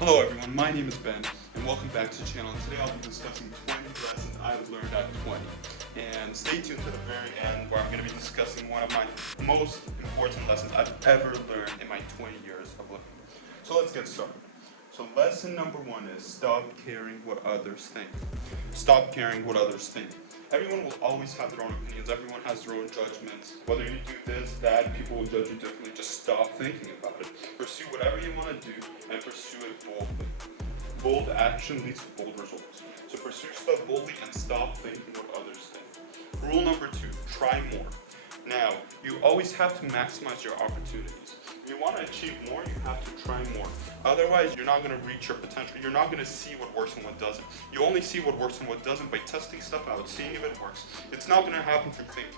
Hello everyone, my name is Ben, and welcome back to the channel. And today I'll be discussing 20 lessons I've learned at 20. And stay tuned to the very end where I'm going to be discussing one of my most important lessons I've ever learned in my 20 years of living. So let's get started. So lesson number one is stop caring what others think. Stop caring what others think. Everyone will always have their own opinions. Everyone has their own judgments. Whether you do this, that, people will judge you differently. Just stop thinking about it. Pursue whatever you want to do and pursue it boldly. Bold action leads to bold results. So pursue stuff boldly and stop thinking what others think. Rule number two, try more. Now, you always have to maximize your opportunities. If you want to achieve more, you have to try more. Otherwise, you're not going to reach your potential. You're not going to see what works and what doesn't. You only see what works and what doesn't by testing stuff out, seeing if it works. It's not going to happen through thinking.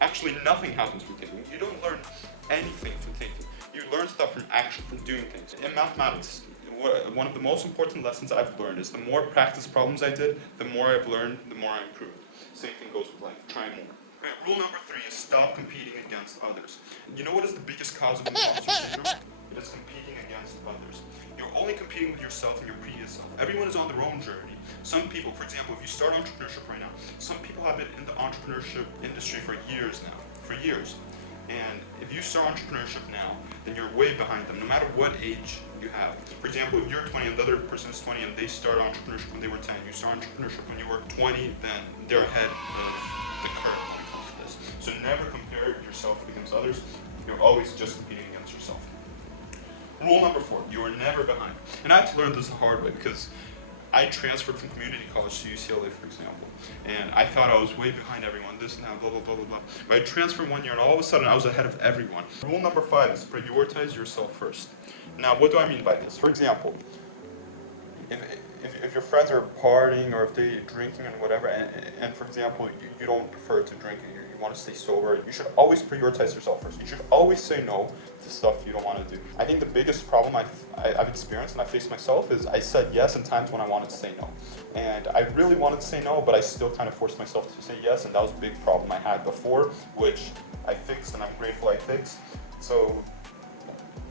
Actually, nothing happens from thinking. You don't learn anything from thinking. You learn stuff from action, from doing things. In mathematics, one of the most important lessons I've learned is the more practice problems I did, the more I've learned, the more I improved. Same thing goes with life. Try more. Right, rule number three is stop competing against others. You know what is the biggest cause of imposter syndrome? It is competing against others. You're only competing with yourself and your previous self. Everyone is on their own journey. Some people, for example, if you start entrepreneurship right now, some people have been in the entrepreneurship industry for years now. For years. And if you start entrepreneurship now, then you're way behind them, no matter what age you have. For example, if you're 20 and the other person is 20 and they start entrepreneurship when they were 10, you start entrepreneurship when you were 20, then they're ahead of the curve when it comes to this. So never compare yourself against others. You're always just competing against yourself. Rule number four, you are never behind. And I had to learn this the hard way because I transferred from community college to UCLA, for example, and I thought I was way behind everyone, this now, blah, blah, blah, blah, blah. But I transferred 1 year, and all of a sudden I was ahead of everyone. Rule number five is prioritize yourself first. Now, what do I mean by this? For example, if your friends are partying or if they're drinking and whatever, and for example, you don't prefer to drink, you want to stay sober, you should always prioritize yourself first. You should always say no to stuff you don't want to do. I think the biggest problem I've experienced and I faced myself is I said yes in times when I wanted to say no. And I really wanted to say no, but I still kind of forced myself to say yes, and that was a big problem I had before, which I fixed and I'm grateful I fixed. So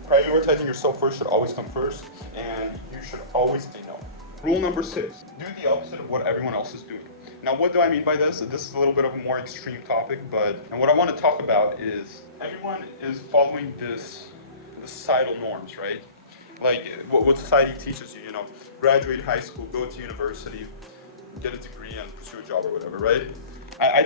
prioritizing yourself first should always come first, and you should always say no. Rule number six, do the opposite of what everyone else is doing. Now, what do I mean by this? This is a little bit of a more extreme topic, and what I want to talk about is everyone is following this societal norms, right? Like what society teaches you, graduate high school, go to university, get a degree, and pursue a job or whatever, right? I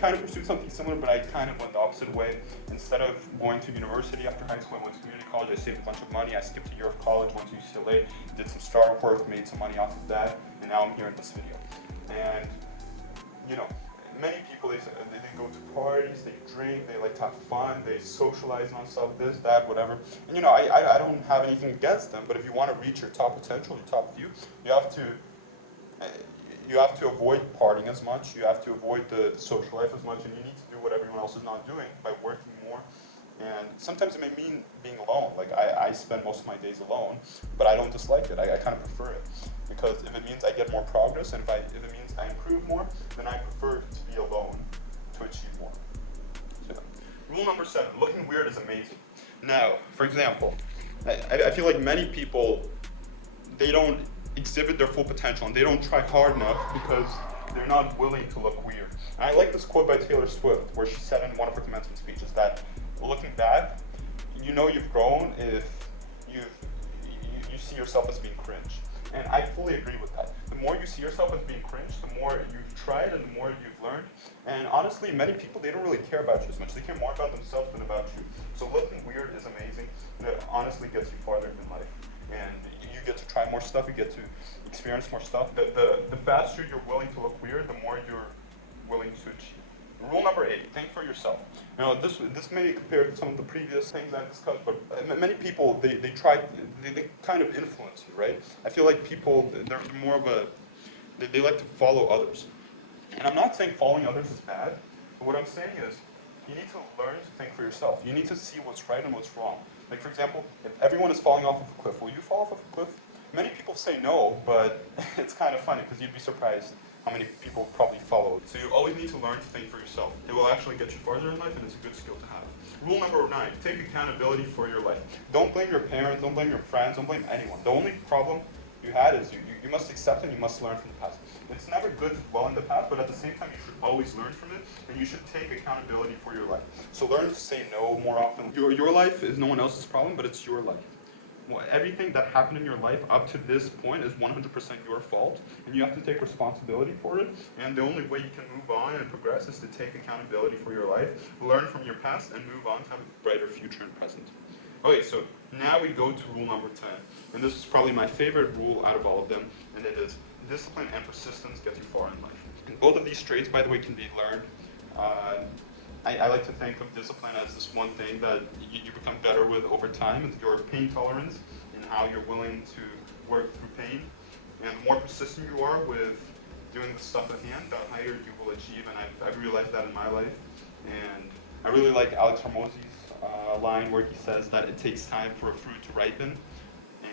kind of pursued something similar, but I kind of went the opposite way. Instead of going to university after high school, I went to community college. I saved a bunch of money. I skipped a year of college, went to UCLA, did some startup work, made some money off of that, and now I'm here in this video. And, many people, they go to parties, they drink, they like to have fun, they socialize on stuff, this, that, whatever. And, I don't have anything against them, but if you want to reach your top potential, your top view, you have to avoid partying as much, you have to avoid the social life as much, and you need to do what everyone else is not doing by working more. And sometimes it may mean being alone. Like I spend most of my days alone, but I don't dislike it. I kind of prefer it. Because if it means I get more progress, and if it means I improve more, then I prefer to be alone to achieve more. So, rule number seven, looking weird is amazing. Now, for example, I feel like many people, they don't exhibit their full potential and they don't try hard enough because they're not willing to look weird. And I like this quote by Taylor Swift where she said in one of her commencement speeches that looking back, you've grown if you see yourself as being cringe. And I fully agree with that. The more you see yourself as being cringe, the more you've tried and the more you've learned. And honestly, many people, they don't really care about you as much. They care more about themselves than about you. So looking weird is amazing. And it honestly gets you farther in life. And you get to try more stuff, you get to experience more stuff. The faster you're willing to look weird, the more you're willing to achieve. Rule number eight, think for yourself. This may compare to some of the previous things I discussed, but many people, they kind of influence you, right? I feel like people, they're more of they like to follow others. And I'm not saying following others is bad, but what I'm saying is you need to learn to think for yourself. You need to see what's right and what's wrong. Like, for example, if everyone is falling off of a cliff, will you fall off of a cliff? Many people say no, but it's kind of funny because you'd be surprised how how many people probably follow. So you always need to learn to think for yourself. It will actually get you farther in life, and it's a good skill to have. Rule number 9, take accountability for your life. Don't blame your parents, don't blame your friends, don't blame anyone. The only problem you had is you must accept and you must learn from the past. It's never good to dwell in the past, but at the same time, you should always learn from it, and you should take accountability for your life. So learn to say no more often. Your life is no one else's problem, but it's your life. Well, everything that happened in your life up to this point is 100% your fault, and you have to take responsibility for it. And the only way you can move on and progress is to take accountability for your life, learn from your past, and move on to have a brighter future and present. Okay, so now we go to rule number 10, and this is probably my favorite rule out of all of them, and it is discipline and persistence get you far in life. And both of these traits, by the way, can be learned. I like to think of discipline as this one thing that you become better with over time. It's your pain tolerance and how you're willing to work through pain. And the more persistent you are with doing the stuff at hand, the higher you will achieve. And I've realized that in my life. And I really like Alex Hormozi's line where he says that it takes time for a fruit to ripen.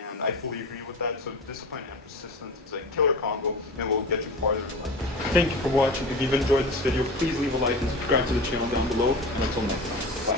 And I fully agree with that. So discipline and persistence is a killer combo and will get you farther in life. Thank you for watching. If you've enjoyed this video, please leave a like and subscribe to the channel down below. And until next time, bye.